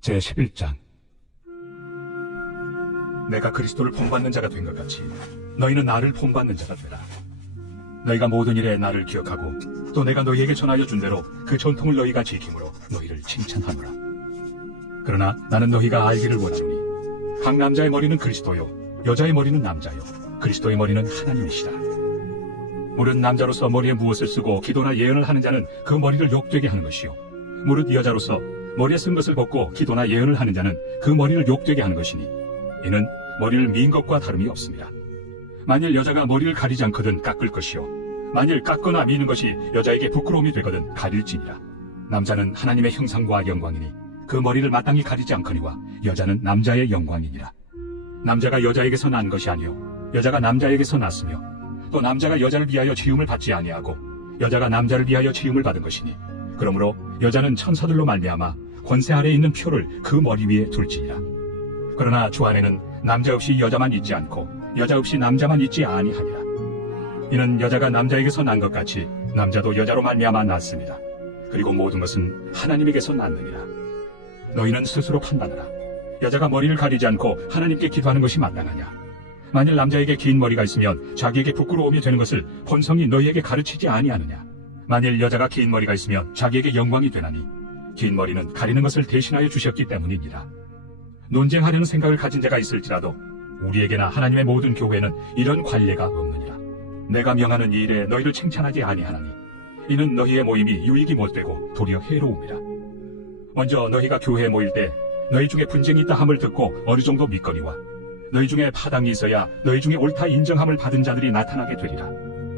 제11장. 내가 그리스도를 본받는 자가 된 것 같이 너희는 나를 본받는 자가 되라. 너희가 모든 일에 나를 기억하고 또 내가 너희에게 전하여 준 대로 그 전통을 너희가 지킴으로 너희를 칭찬하노라. 그러나 나는 너희가 알기를 원하노니 각 남자의 머리는 그리스도요 여자의 머리는 남자요 그리스도의 머리는 하나님이시라. 무릇 남자로서 머리에 무엇을 쓰고 기도나 예언을 하는 자는 그 머리를 욕되게 하는 것이요 무릇 여자로서 머리에 쓴 것을 벗고 기도나 예언을 하는 자는 그 머리를 욕되게 하는 것이니 이는 머리를 민 것과 다름이 없습니다. 만일 여자가 머리를 가리지 않거든 깎을 것이요 만일 깎거나 미는 것이 여자에게 부끄러움이 되거든 가릴지니라. 남자는 하나님의 형상과 영광이니 그 머리를 마땅히 가리지 않거니와 여자는 남자의 영광이니라. 남자가 여자에게서 난 것이 아니요 여자가 남자에게서 났으며 또 남자가 여자를 위하여 지음을 받지 아니하고 여자가 남자를 위하여 지음을 받은 것이니 그러므로 여자는 천사들로 말미암아 권세 아래에 있는 표를 그 머리 위에 둘지니라. 그러나 주 안에는 남자 없이 여자만 있지 않고 여자 없이 남자만 있지 아니하니라. 이는 여자가 남자에게서 난 것 같이 남자도 여자로 말미암아 났습니다. 그리고 모든 것은 하나님에게서 났느니라. 너희는 스스로 판단하라. 여자가 머리를 가리지 않고 하나님께 기도하는 것이 마땅하냐? 만일 남자에게 긴 머리가 있으면 자기에게 부끄러움이 되는 것을 본성이 너희에게 가르치지 아니하느냐? 만일 여자가 긴 머리가 있으면 자기에게 영광이 되나니 긴 머리는 가리는 것을 대신하여 주셨기 때문이니라. 논쟁하려는 생각을 가진 자가 있을지라도 우리에게나 하나님의 모든 교회는 이런 관례가 없느니라. 내가 명하는 이 일에 너희를 칭찬하지 아니하나니 이는 너희의 모임이 유익이 못되고 도리어 해로움이라. 먼저 너희가 교회에 모일 때 너희 중에 분쟁이 있다 함을 듣고 어느 정도 믿거니와 너희 중에 파당이 있어야 너희 중에 옳다 인정함을 받은 자들이 나타나게 되리라.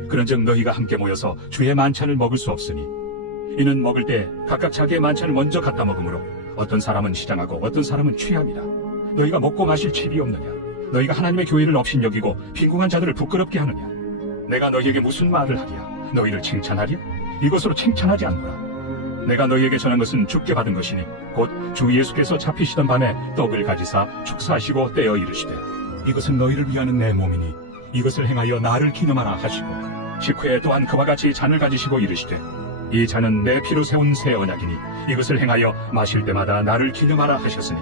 그런즉 너희가 함께 모여서 주의 만찬을 먹을 수 없으니 이는 먹을 때 각각 자기의 만찬을 먼저 갖다 먹으므로 어떤 사람은 시장하고 어떤 사람은 취함이라. 너희가 먹고 마실 칩이 없느냐? 너희가 하나님의 교회를 업신여기고 빈궁한 자들을 부끄럽게 하느냐? 내가 너희에게 무슨 말을 하랴? 너희를 칭찬하랴? 이것으로 칭찬하지 않노라. 내가 너희에게 전한 것은 주께 받은 것이니 곧 주 예수께서 잡히시던 밤에 떡을 가지사 축사하시고 떼어 이르시되 이것은 너희를 위하는 내 몸이니 이것을 행하여 나를 기념하라 하시고 식후에 또한 그와 같이 잔을 가지시고 이르시되 이 잔은 내 피로 세운 새 언약이니 이것을 행하여 마실 때마다 나를 기념하라 하셨으니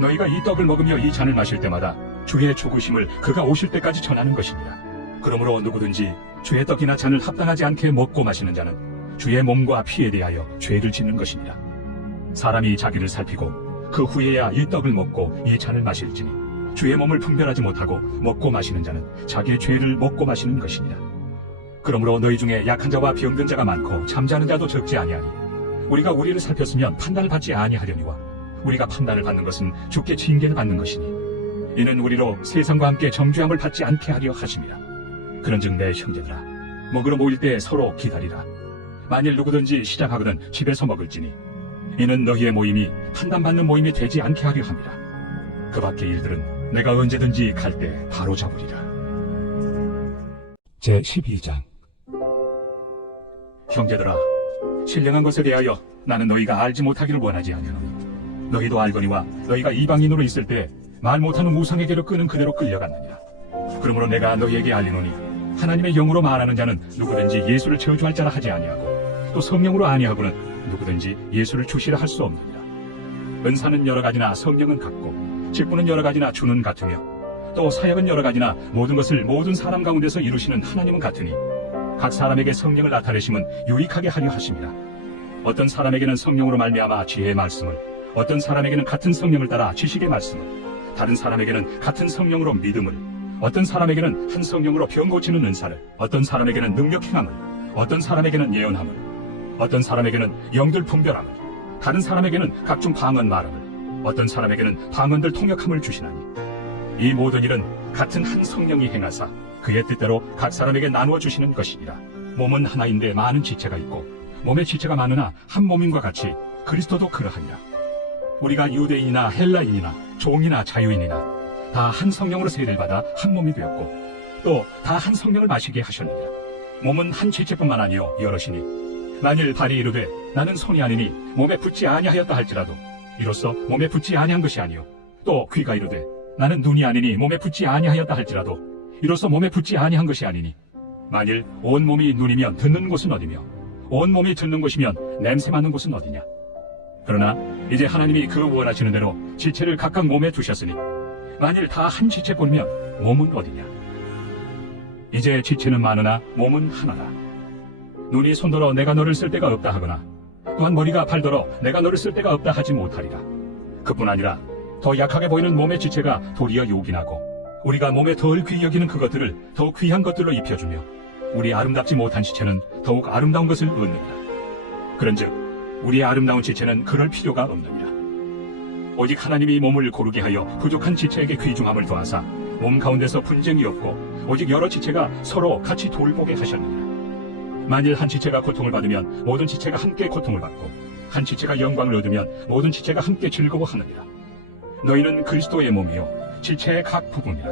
너희가 이 떡을 먹으며 이 잔을 마실 때마다 주의 죽으심을 그가 오실 때까지 전하는 것이니라. 그러므로 누구든지 주의 떡이나 잔을 합당하지 않게 먹고 마시는 자는 주의 몸과 피에 대하여 죄를 짓는 것이니라. 사람이 자기를 살피고 그 후에야 이 떡을 먹고 이 잔을 마실지니 주의 몸을 분별하지 못하고 먹고 마시는 자는 자기의 죄를 먹고 마시는 것이니라. 그러므로 너희 중에 약한 자와 병든 자가 많고 잠자는 자도 적지 아니하니 우리가 우리를 살폈으면 판단을 받지 아니하려니와 우리가 판단을 받는 것은 주께 징계를 받는 것이니 이는 우리로 세상과 함께 정죄함을 받지 않게 하려 하심이라. 그런즉 내 형제들아 먹으러 모일 때 서로 기다리라. 만일 누구든지 시장하거든 집에서 먹을지니 이는 너희의 모임이 판단받는 모임이 되지 않게 하려 함이라. 그 밖의 일들은 내가 언제든지 갈 때 바로 잡으리라. 제12장. 형제들아 신령한 것에 대하여 나는 너희가 알지 못하기를 원하지 아니하노니 너희도 알거니와 너희가 이방인으로 있을 때 말 못하는 우상에게로 끄는 그대로 끌려갔느니라. 그러므로 내가 너희에게 알리노니 하나님의 영으로 말하는 자는 누구든지 예수를 저주할 자라 하지 아니하고 또 성령으로 아니하고는 누구든지 예수를 주시라 할 수 없느니라. 은사는 여러 가지나 성령은 같고 직분은 여러 가지나 주는 같으며 또 사역은 여러 가지나 모든 것을 모든 사람 가운데서 이루시는 하나님은 같으니 각 사람에게 성령을 나타내심은 유익하게 하려 하심이라. 어떤 사람에게는 성령으로 말미암아 지혜의 말씀을 어떤 사람에게는 같은 성령을 따라 지식의 말씀을 다른 사람에게는 같은 성령으로 믿음을 어떤 사람에게는 한 성령으로 병 고치는 은사를 어떤 사람에게는 능력 행함을 어떤 사람에게는 예언함을 어떤 사람에게는 영들 분별함을 다른 사람에게는 각종 방언 말함을 어떤 사람에게는 방언들 통역함을 주시나니 이 모든 일은 같은 한 성령이 행하사 그의 뜻대로 각 사람에게 나누어 주시는 것이니라. 몸은 하나인데 많은 지체가 있고 몸의 지체가 많으나 한 몸인과 같이 그리스도도 그러하니라. 우리가 유대인이나 헬라인이나 종이나 자유인이나 다 한 성령으로 세례를 받아 한 몸이 되었고 또 다 한 성령을 마시게 하셨느니라. 몸은 한 지체뿐만 아니요 여럿이니 만일 발이 이르되 나는 손이 아니니 몸에 붙지 아니하였다 할지라도 이로써 몸에 붙지 아니한 것이 아니요 또 귀가 이르되 나는 눈이 아니니 몸에 붙지 아니하였다 할지라도 이로써 몸에 붙지 아니한 것이 아니니 만일 온 몸이 눈이면 듣는 곳은 어디며 온 몸이 듣는 곳이면 냄새 맡는 곳은 어디냐? 그러나 이제 하나님이 그 원하시는 대로 지체를 각각 몸에 두셨으니 만일 다 한 지체 뿐이면 몸은 어디냐? 이제 지체는 많으나 몸은 하나라. 눈이 손더러 내가 너를 쓸 데가 없다 하거나 또한 머리가 발더러 내가 너를 쓸 데가 없다 하지 못하리라. 그뿐 아니라 더 약하게 보이는 몸의 지체가 도리어 요긴하고 우리가 몸에 덜 귀히 여기는 그것들을 더욱 귀한 것들로 입혀주며 우리 아름답지 못한 지체는 더욱 아름다운 것을 얻느니라. 그런즉 우리의 아름다운 지체는 그럴 필요가 없느니라. 오직 하나님이 몸을 고르게 하여 부족한 지체에게 귀중함을 더하사 몸 가운데서 분쟁이 없고 오직 여러 지체가 서로 같이 돌보게 하셨느니라. 만일 한 지체가 고통을 받으면 모든 지체가 함께 고통을 받고 한 지체가 영광을 얻으면 모든 지체가 함께 즐거워하느니라. 너희는 그리스도의 몸이요 지체의 각 부분이라.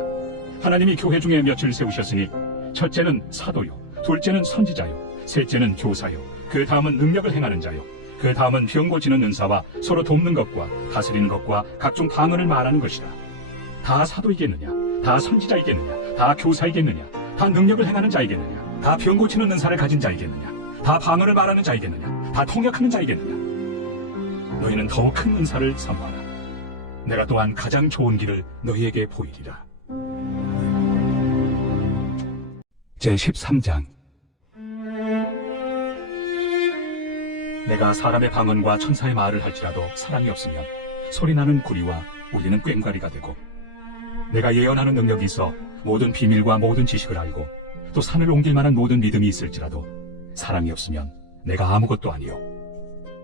하나님이 교회 중에 몇을 세우셨으니 첫째는 사도요, 둘째는 선지자요, 셋째는 교사요, 그 다음은 능력을 행하는 자요, 그 다음은 병 고치는 은사와 서로 돕는 것과 다스리는 것과 각종 방언을 말하는 것이라. 다 사도이겠느냐? 다 선지자이겠느냐? 다 교사이겠느냐? 다 능력을 행하는 자이겠느냐? 다 병 고치는 은사를 가진 자이겠느냐? 다 방언을 말하는 자이겠느냐? 다 통역하는 자이겠느냐? 너희는 더욱 큰 은사를 사모하라. 내가 또한 가장 좋은 길을 너희에게 보이리라. 제13장. 내가 사람의 방언과 천사의 말을 할지라도 사람이 없으면 소리나는 구리와 울리는 꽹과리가 되고, 내가 예언하는 능력이 있어 모든 비밀과 모든 지식을 알고 또 산을 옮길 만한 모든 믿음이 있을지라도 사람이 없으면 내가 아무것도 아니요,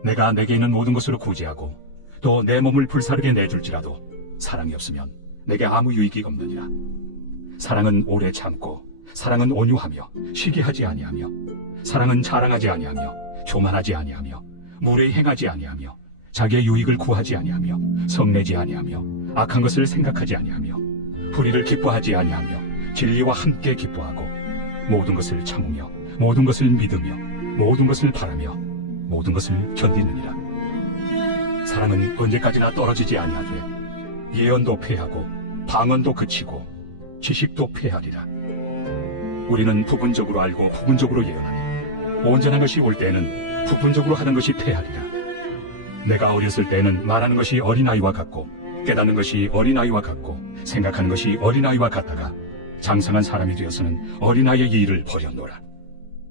내가 내게 있는 모든 것으로 구제하고 또 내 몸을 불사르게 내줄지라도 사랑이 없으면 내게 아무 유익이 없느니라. 사랑은 오래 참고 사랑은 온유하며 시기하지 아니하며 사랑은 자랑하지 아니하며 교만하지 아니하며 무례히 행하지 아니하며 자기의 유익을 구하지 아니하며 성내지 아니하며 악한 것을 생각하지 아니하며 불의를 기뻐하지 아니하며 진리와 함께 기뻐하고 모든 것을 참으며 모든 것을 믿으며 모든 것을 바라며 모든 것을 견디느니라. 사랑은 언제까지나 떨어지지 아니하되 예언도 패하고 방언도 그치고 지식도 패하리라. 우리는 부분적으로 알고 부분적으로 예언하니 온전한 것이 올 때에는 부분적으로 하는 것이 패하리라. 내가 어렸을 때에는 말하는 것이 어린아이와 같고 깨닫는 것이 어린아이와 같고 생각하는 것이 어린아이와 같다가 장성한 사람이 되어서는 어린아이의 일을 버렸노라.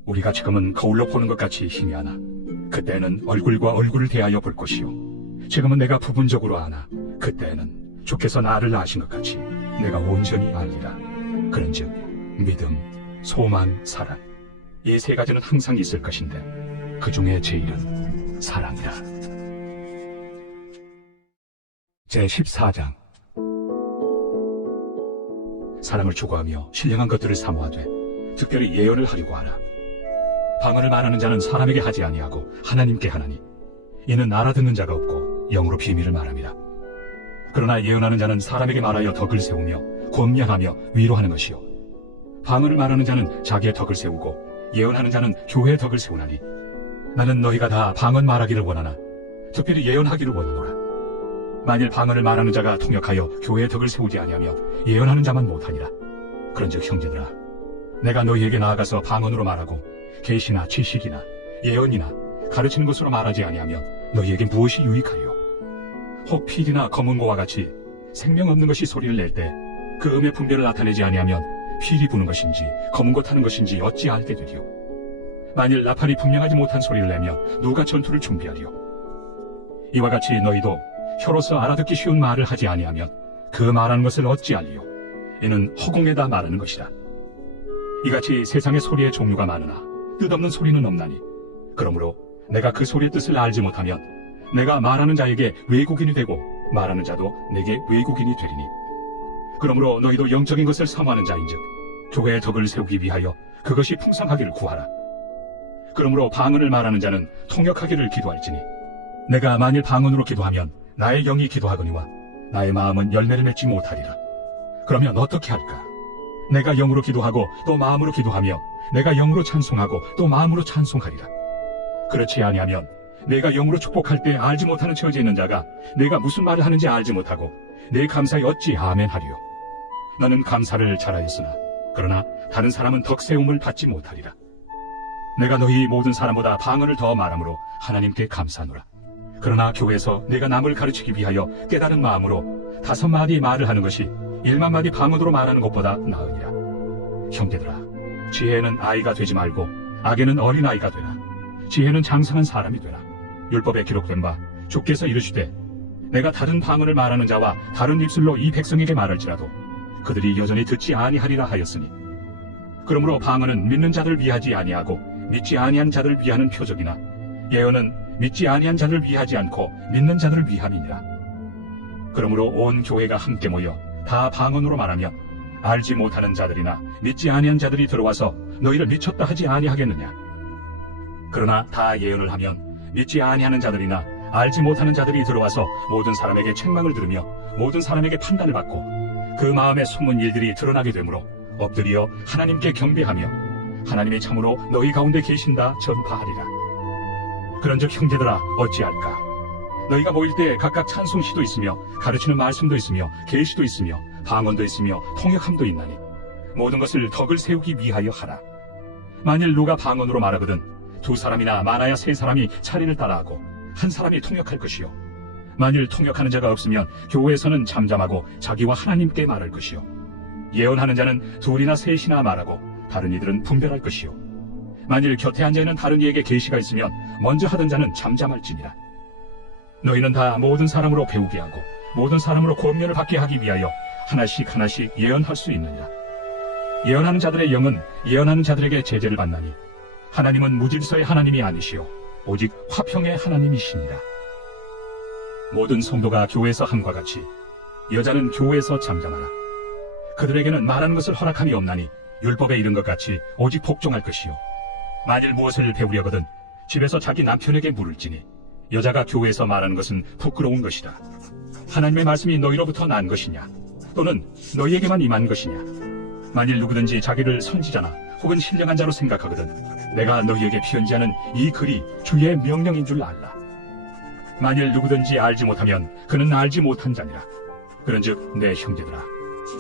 우리가 지금은 거울로 보는 것 같이 힘이 하나 그때는 얼굴과 얼굴을 대하여 볼 것이요, 지금은 내가 부분적으로 아나 그때는 주께서 나를 아신 것 같이 내가 온전히 알리라. 그런즉 믿음, 소망, 사랑, 이 세 가지는 항상 있을 것인데 그 중에 제일은 사랑이라. 제14장. 사랑을 추구하며 신령한 것들을 사모하되 특별히 예언을 하려고 하라. 방언을 말하는 자는 사람에게 하지 아니하고 하나님께 하나니 이는 알아듣는 자가 없고 영으로 비밀을 말함이라. 그러나 예언하는 자는 사람에게 말하여 덕을 세우며 권면하며 위로하는 것이요, 방언을 말하는 자는 자기의 덕을 세우고 예언하는 자는 교회의 덕을 세우나니 나는 너희가 다 방언 말하기를 원하나 특별히 예언하기를 원하노라. 만일 방언을 말하는 자가 통역하여 교회의 덕을 세우지 아니하면 예언하는 자만 못하니라. 그런즉 형제들아, 내가 너희에게 나아가서 방언으로 말하고 계시나 지식이나 예언이나 가르치는 것으로 말하지 아니하면 너희에게 무엇이 유익하리요? 혹 필이나 검은고와 같이 생명 없는 것이 소리를 낼 때 그 음의 분별을 나타내지 아니하면 필이 부는 것인지 검은고 타는 것인지 어찌 알게 되리요? 만일 나팔이 분명하지 못한 소리를 내면 누가 전투를 준비하리요? 이와 같이 너희도 혀로서 알아듣기 쉬운 말을 하지 아니하면 그 말하는 것을 어찌 알리요? 이는 허공에다 말하는 것이라. 이같이 세상의 소리의 종류가 많으나 뜻없는 소리는 없나니, 그러므로 내가 그 소리의 뜻을 알지 못하면 내가 말하는 자에게 외국인이 되고 말하는 자도 내게 외국인이 되리니, 그러므로 너희도 영적인 것을 사모하는 자인즉 교회의 덕을 세우기 위하여 그것이 풍성하기를 구하라. 그러므로 방언을 말하는 자는 통역하기를 기도할지니, 내가 만일 방언으로 기도하면 나의 영이 기도하거니와 나의 마음은 열매를 맺지 못하리라. 그러면 어떻게 할까? 내가 영으로 기도하고 또 마음으로 기도하며 내가 영으로 찬송하고 또 마음으로 찬송하리라. 그렇지 아니하면 내가 영으로 축복할 때 알지 못하는 처지에 있는 자가 내가 무슨 말을 하는지 알지 못하고 내 감사에 어찌 아멘하리요? 너는 감사를 잘하였으나 그러나 다른 사람은 덕세움을 받지 못하리라. 내가 너희 모든 사람보다 방언을 더 말함으로 하나님께 감사하노라. 그러나 교회에서 내가 남을 가르치기 위하여 깨달은 마음으로 5마디 말을 하는 것이 1만 마디 방언으로 말하는 것보다 나으니라. 형제들아, 지혜는 아이가 되지 말고 악에는 어린아이가 되라. 지혜는 장성한 사람이 되라. 율법에 기록된 바 주께서 이르시되 내가 다른 방언을 말하는 자와 다른 입술로 이 백성에게 말할지라도 그들이 여전히 듣지 아니하리라 하였으니, 그러므로 방언은 믿는 자들 위하지 아니하고 믿지 아니한 자들 위하는 표적이나 예언은 믿지 아니한 자들 위하지 않고 믿는 자들을 위함이니라. 그러므로 온 교회가 함께 모여 다 방언으로 말하며 알지 못하는 자들이나 믿지 아니한 자들이 들어와서 너희를 미쳤다 하지 아니하겠느냐. 그러나 다 예언을 하면 믿지 아니하는 자들이나 알지 못하는 자들이 들어와서 모든 사람에게 책망을 들으며 모든 사람에게 판단을 받고 그 마음에 숨은 일들이 드러나게 되므로 엎드려 하나님께 경배하며 하나님이 참으로 너희 가운데 계신다 전파하리라. 그런즉 형제들아, 어찌할까? 너희가 모일 때 각각 찬송시도 있으며 가르치는 말씀도 있으며 계시도 있으며 방언도 있으며 통역함도 있나니 모든 것을 덕을 세우기 위하여 하라. 만일 누가 방언으로 말하거든 2사람이나 많아야 3사람이 차례를 따라하고 한 사람이 통역할 것이요, 만일 통역하는 자가 없으면 교회에서는 잠잠하고 자기와 하나님께 말할 것이요, 예언하는 자는 2이나 3이나 말하고 다른 이들은 분별할 것이요, 만일 곁에 앉아있는 다른 이에게 계시가 있으면 먼저 하던 자는 잠잠할지니라. 너희는 다 모든 사람으로 배우게 하고 모든 사람으로 권면을 받게 하기 위하여 하나씩 하나씩 예언할 수 있느니라. 예언하는 자들의 영은 예언하는 자들에게 제재를 받나니 하나님은 무질서의 하나님이 아니시오 오직 화평의 하나님이시니라. 모든 성도가 교회에서 함과 같이 여자는 교회에서 잠잠하라. 그들에게는 말하는 것을 허락함이 없나니 율법에 이른 것 같이 오직 복종할 것이요, 만일 무엇을 배우려거든 집에서 자기 남편에게 물을지니 여자가 교회에서 말하는 것은 부끄러운 것이다. 하나님의 말씀이 너희로부터 난 것이냐 또는 너희에게만 임한 것이냐. 만일 누구든지 자기를 선지자나 혹은 신령한 자로 생각하거든 내가 너희에게 편지하는 이 글이 주의 명령인 줄 알라. 만일 누구든지 알지 못하면 그는 알지 못한 자니라. 그런즉 내 형제들아,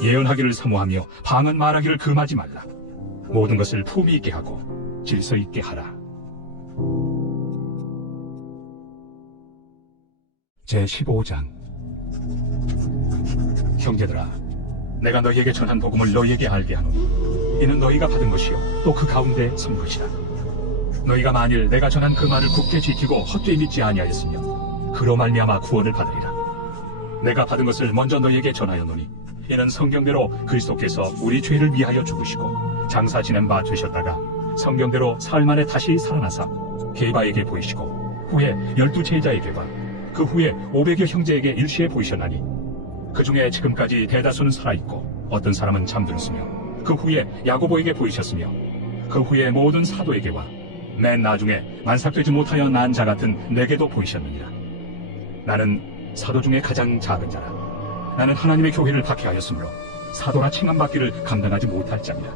예언하기를 사모하며 방언 말하기를 금하지 말라. 모든 것을 품위 있게 하고 질서 있게 하라. 제15장. 형제들아, 내가 너희에게 전한 복음을 너희에게 알게 하노니 이는 너희가 받은 것이요 또 그 가운데 선 것이라. 너희가 만일 내가 전한 그 말을 굳게 지키고 헛되이 믿지 아니하였으면 그로 말미암아 구원을 받으리라. 내가 받은 것을 먼저 너희에게 전하였노니 이는 성경대로 그리스도께서 우리 죄를 위하여 죽으시고 장사 지낸 바 되셨다가 성경대로 사흘 만에 다시 살아나사 게바에게 보이시고 후에 12제자에게와 그 후에 500여 형제에게 일시에 보이셨나니 그 중에 지금까지 대다수는 살아있고 어떤 사람은 잠들었으며 그 후에 야고보에게 보이셨으며 그 후에 모든 사도에게와 맨 나중에 만삭되지 못하여 난 자 같은 내게도 보이셨느니라. 나는 사도 중에 가장 작은 자라. 나는 하나님의 교회를 박해하였으므로 사도라 칭함받기를 감당하지 못할 자니라.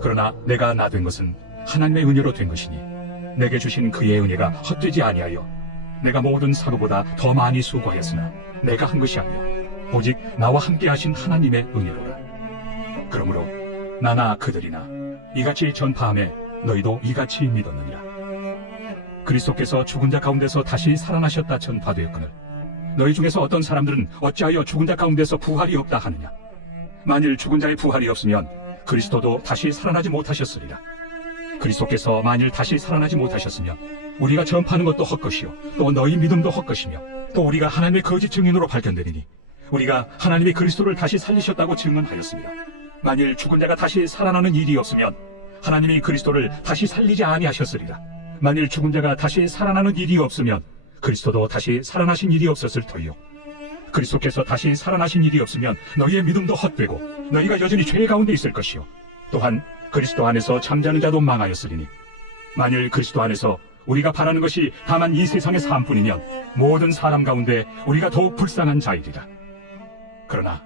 그러나 내가 나 된 것은 하나님의 은혜로 된 것이니 내게 주신 그의 은혜가 헛되지 아니하여 내가 모든 사도보다 더 많이 수고하였으나 내가 한 것이 아니요 오직 나와 함께 하신 하나님의 은혜로라. 그러므로 나나 그들이나 이같이 전파하며 너희도 이같이 믿었느니라. 그리스도께서 죽은 자 가운데서 다시 살아나셨다 전파되었거늘 너희 중에서 어떤 사람들은 어찌하여 죽은 자 가운데서 부활이 없다 하느냐. 만일 죽은 자의 부활이 없으면 그리스도도 다시 살아나지 못하셨으리라. 그리스도께서 만일 다시 살아나지 못하셨으면 우리가 전파하는 것도 헛것이요 또 너희 믿음도 헛것이며 또 우리가 하나님의 거짓 증인으로 발견되리니 우리가 하나님이 그리스도를 다시 살리셨다고 증언하였습니다. 만일 죽은 자가 다시 살아나는 일이 없으면 하나님이 그리스도를 다시 살리지 아니하셨으리라. 만일 죽은 자가 다시 살아나는 일이 없으면 그리스도도 다시 살아나신 일이 없었을 터이요 그리스도께서 다시 살아나신 일이 없으면 너희의 믿음도 헛되고 너희가 여전히 죄 가운데 있을 것이요 또한 그리스도 안에서 잠자는 자도 망하였으리니 만일 그리스도 안에서 우리가 바라는 것이 다만 이 세상의 삶뿐이면 모든 사람 가운데 우리가 더욱 불쌍한 자이리라. 그러나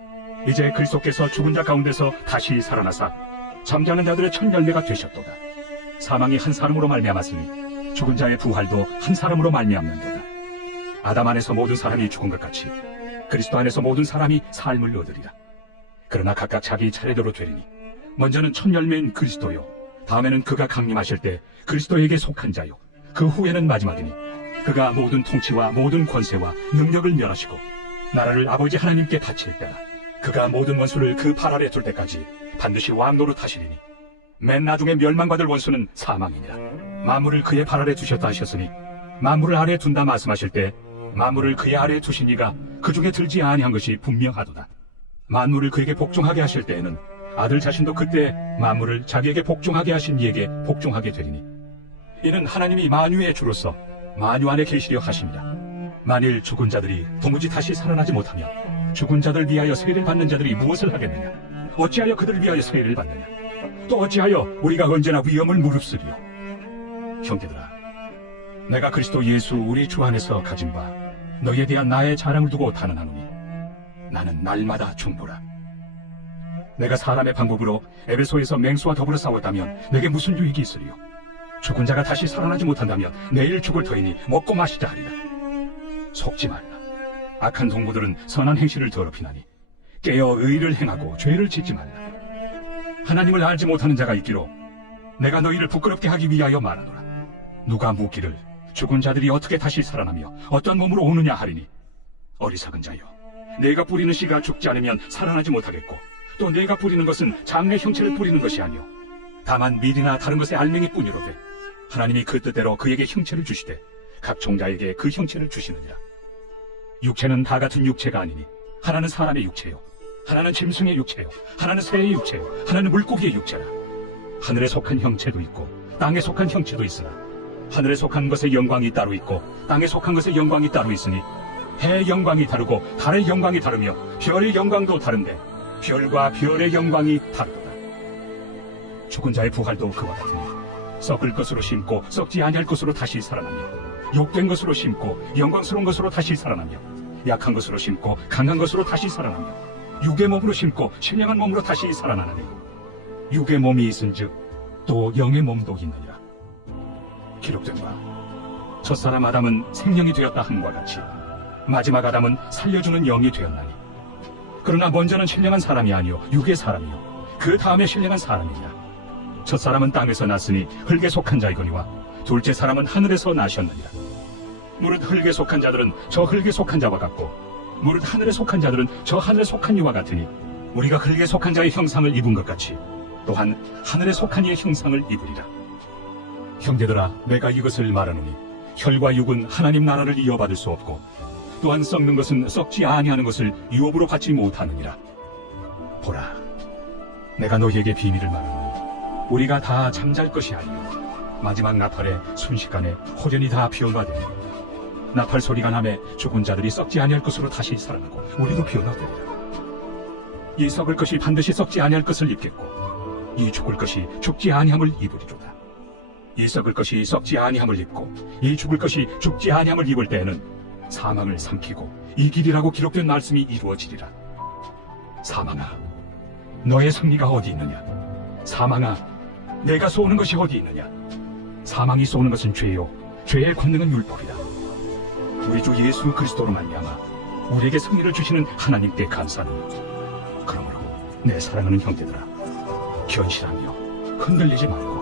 이제 그리스도께서 죽은 자 가운데서 다시 살아나사 잠자는 자들의 첫 열매가 되셨도다. 사망이 한 사람으로 말미암았으니 죽은 자의 부활도 한 사람으로 말미암는도다. 아담 안에서 모든 사람이 죽은 것 같이 그리스도 안에서 모든 사람이 삶을 얻으리라. 그러나 각각 자기 차례대로 되리니 먼저는 첫 열매인 그리스도요 다음에는 그가 강림하실 때 그리스도에게 속한 자요 그 후에는 마지막이니 그가 모든 통치와 모든 권세와 능력을 멸하시고 나라를 아버지 하나님께 바칠 때라. 그가 모든 원수를 그 발 아래 둘 때까지 반드시 왕노릇 하시리니 맨 나중에 멸망받을 원수는 사망이니라. 만물을 그의 발 아래 두셨다 하셨으니 만물을 아래 둔다 말씀하실 때 만물을 그의 아래 두신 이가 그 중에 들지 아니한 것이 분명하도다. 만물을 그에게 복종하게 하실 때에는 아들 자신도 그때 만물을 자기에게 복종하게 하신 이에게 복종하게 되리니 이는 하나님이 만유의 주로서 만유 안에 계시려 하십니다. 만일 죽은 자들이 도무지 다시 살아나지 못하면 죽은 자들 위하여 세례를 받는 자들이 무엇을 하겠느냐? 어찌하여 그들을 위하여 세례를 받느냐? 또 어찌하여 우리가 언제나 위험을 무릅쓰리요? 형제들아, 내가 그리스도 예수 우리 주 안에서 가진 바 너희에 대한 나의 자랑을 두고 단언하노니 나는 날마다 중보라. 내가 사람의 방법으로 에베소에서 맹수와 더불어 싸웠다면 내게 무슨 유익이 있으리요? 죽은 자가 다시 살아나지 못한다면 내일 죽을 터이니 먹고 마시자 하리라. 속지 말라. 악한 동무들은 선한 행실을 더럽히나니 깨어 의를 행하고 죄를 짓지 말라. 하나님을 알지 못하는 자가 있기로 내가 너희를 부끄럽게 하기 위하여 말하노라. 누가 묻기를 죽은 자들이 어떻게 다시 살아나며 어떤 몸으로 오느냐 하리니 어리석은 자여, 내가 뿌리는 씨가 죽지 않으면 살아나지 못하겠고 또 내가 뿌리는 것은 장래 형체를 뿌리는 것이 아니요 다만 밀이나 다른 것의 알맹이 뿐이로되 하나님이 그 뜻대로 그에게 형체를 주시되 각 종자에게 그 형체를 주시느니라. 육체는 다 같은 육체가 아니니 하나는 사람의 육체요 하나는 짐승의 육체요 하나는 새의 육체요 하나는 물고기의 육체라. 하늘에 속한 형체도 있고 땅에 속한 형체도 있으나 하늘에 속한 것의 영광이 따로 있고 땅에 속한 것의 영광이 따로 있으니 해의 영광이 다르고 달의 영광이 다르며 별의 영광도 다른데 별과 별의 영광이 다르도다. 죽은 자의 부활도 그와 같으니 썩을 것으로 심고 썩지 아니할 것으로 다시 살아나며 욕된 것으로 심고 영광스러운 것으로 다시 살아나며 약한 것으로 심고 강한 것으로 다시 살아나며 육의 몸으로 심고 신령한 몸으로 다시 살아나느니 육의 몸이 있은즉 또 영의 몸도 있느니라. 기록된 바 첫사람 아담은 생명이 되었다 함과 같이 마지막 아담은 살려주는 영이 되었나니 그러나 먼저는 신령한 사람이 아니요 육의 사람이요 그 다음에 신령한 사람이냐. 첫사람은 땅에서 났으니 흙에 속한 자이거니와 둘째 사람은 하늘에서 나셨느니라. 무릇 흙에 속한 자들은 저 흙에 속한 자와 같고 무릇 하늘에 속한 자들은 저 하늘에 속한 이와 같으니 우리가 흙에 속한 자의 형상을 입은 것 같이 또한 하늘에 속한 이의 형상을 입으리라. 형제들아, 내가 이것을 말하노니 혈과 육은 하나님 나라를 이어받을 수 없고 또한 썩는 것은 썩지 아니하는 것을 유업으로 받지 못하느니라. 보라, 내가 너희에게 비밀을 말하노니 우리가 다 잠잘 것이 아니요 마지막 나팔에 순식간에 호련히 다 피어나되니 나팔 소리가 나매 죽은 자들이 썩지 아니할 것으로 다시 살아나고 우리도 피어나되리라. 이 썩을 것이 반드시 썩지 아니할 것을 입겠고 이 죽을 것이 죽지 아니함을 입으리로다. 이 썩을 것이 썩지 아니함을 입고 이 죽을 것이 죽지 아니함을 입을 때에는 사망을 삼키고 이 길이라고 기록된 말씀이 이루어지리라. 사망아, 너의 승리가 어디 있느냐? 사망아, 내가 쏘는 것이 어디 있느냐? 사망이 쏘는 것은 죄요 죄의 권능은 율법이다. 우리 주 예수 그리스도로 말미암아 우리에게 승리를 주시는 하나님께 감사하노니 그러므로 내 사랑하는 형제들아, 견실하며 흔들리지 말고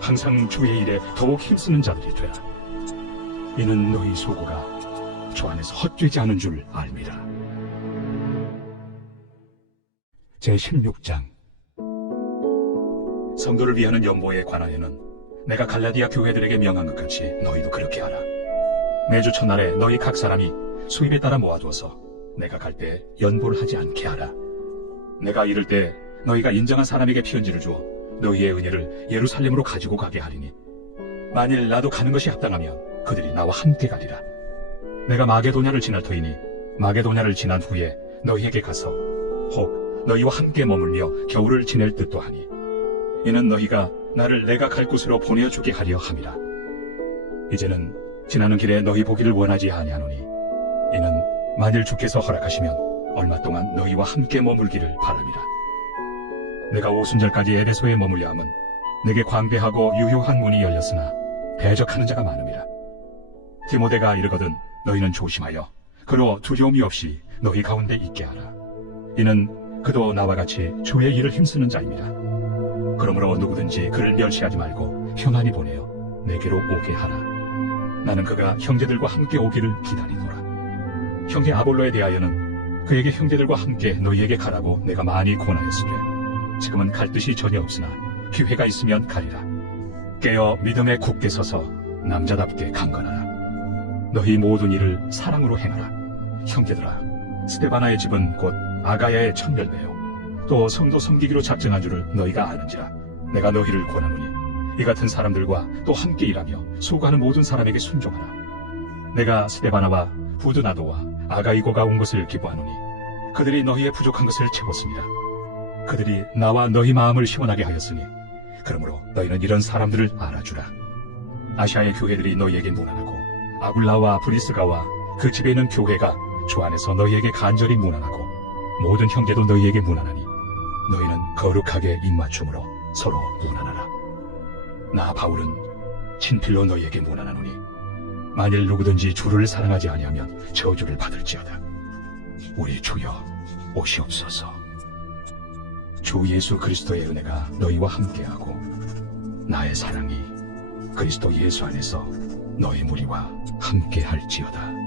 항상 주의 일에 더욱 힘쓰는 자들이 되라. 이는 너희 소고가 주 안에서 헛되지 않은 줄 알미라. 제16장. 성도를 위하는 연보에 관하여는 내가 갈라디아 교회들에게 명한 것 같이 너희도 그렇게 하라. 매주 첫날에 너희 각 사람이 수입에 따라 모아두어서 내가 갈 때 연보를 하지 않게 하라. 내가 이를 때 너희가 인정한 사람에게 편지를 주어 너희의 은혜를 예루살렘으로 가지고 가게 하리니 만일 나도 가는 것이 합당하면 그들이 나와 함께 가리라. 내가 마게도냐를 지날 터이니 마게도냐를 지난 후에 너희에게 가서 혹 너희와 함께 머물며 겨울을 지낼 듯도 하니 이는 너희가 나를 내가 갈 곳으로 보내주게 하려 함이라. 이제는 지나는 길에 너희 보기를 원하지 아니하노니 이는 만일 주께서 허락하시면 얼마 동안 너희와 함께 머물기를 바람이라. 내가 오순절까지 에베소에 머물려 함은 내게 광대하고 유효한 문이 열렸으나 대적하는 자가 많음이라. 디모데가 이르거든 너희는 조심하여 그로 두려움이 없이 너희 가운데 있게 하라. 이는 그도 나와 같이 주의 일을 힘쓰는 자입니다. 그러므로 누구든지 그를 멸시하지 말고 평안히 보내어 내게로 오게 하라. 나는 그가 형제들과 함께 오기를 기다리노라. 형제 아볼로에 대하여는 그에게 형제들과 함께 너희에게 가라고 내가 많이 권하였으되 지금은 갈 뜻이 전혀 없으나 기회가 있으면 가리라. 깨어 믿음에 굳게 서서 남자답게 강건하라. 너희 모든 일을 사랑으로 행하라. 형제들아, 스데바나의 집은 곧 아가야의 첫 열매요 또 성도 섬기기로 작정한 줄을 너희가 아는지라. 내가 너희를 권하노니 이 같은 사람들과 또 함께 일하며 소구하는 모든 사람에게 순종하라. 내가 스데바나와 부드나도와 아가이고가 온 것을 기뻐하노니 그들이 너희의 부족한 것을 채웠습니다. 그들이 나와 너희 마음을 시원하게 하였으니 그러므로 너희는 이런 사람들을 알아주라. 아시아의 교회들이 너희에게 무난하고 아굴라와 브리스가와 그 집에 있는 교회가 주 안에서 너희에게 간절히 무난하고 모든 형제도 너희에게 무난하니 너희는 거룩하게 입맞춤으로 서로 무난하라. 나 바울은 친필로 너희에게 무난하노니 만일 누구든지 주를 사랑하지 아니하면 저주를 받을지어다. 우리 주여 오시옵소서. 주 예수 그리스도의 은혜가 너희와 함께하고 나의 사랑이 그리스도 예수 안에서 너희 무리와 함께할지어다.